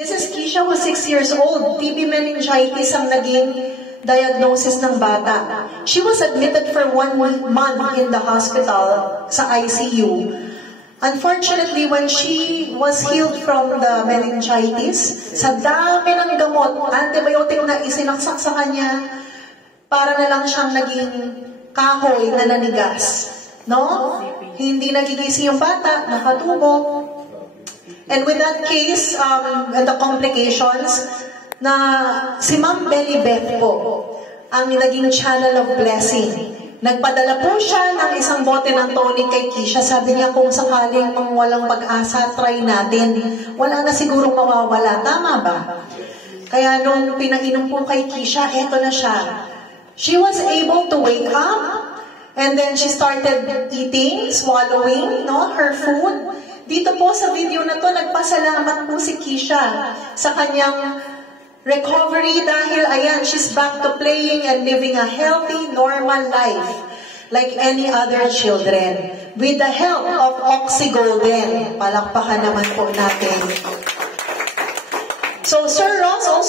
This is Keisha, who's 6 years old. TB meningitis ang naging diagnosis ng bata. She was admitted for 1 month in the hospital sa ICU. Unfortunately, when she was healed from the meningitis, sa dami ng gamot, antibiotic na isinaksak sa kanya, para na lang siyang naging kahoy na nanigas. No? Hindi nagigising yung bata, nakatubo. And with that case, and the complications, na si Ma'am Belly Beth po, ang naging channel of blessing. Nagpadala po siya ng isang bote ng tonic kay Keisha. Sabi niya, kung sakaling pang walang pag-asa, try natin. Wala na siguro mawawala. Tama ba? Kaya nung pinainom po kay Keisha, eto na siya. She was able to wake up, and then she started eating, swallowing, no, her food. Dito po sa video na to, nagpasalamat po si Keisha sa kanyang recovery dahil ayan, she's back to playing and living a healthy, normal life like any other children with the help of Oxygolden. Palakpakan naman po natin. So Sir Ross also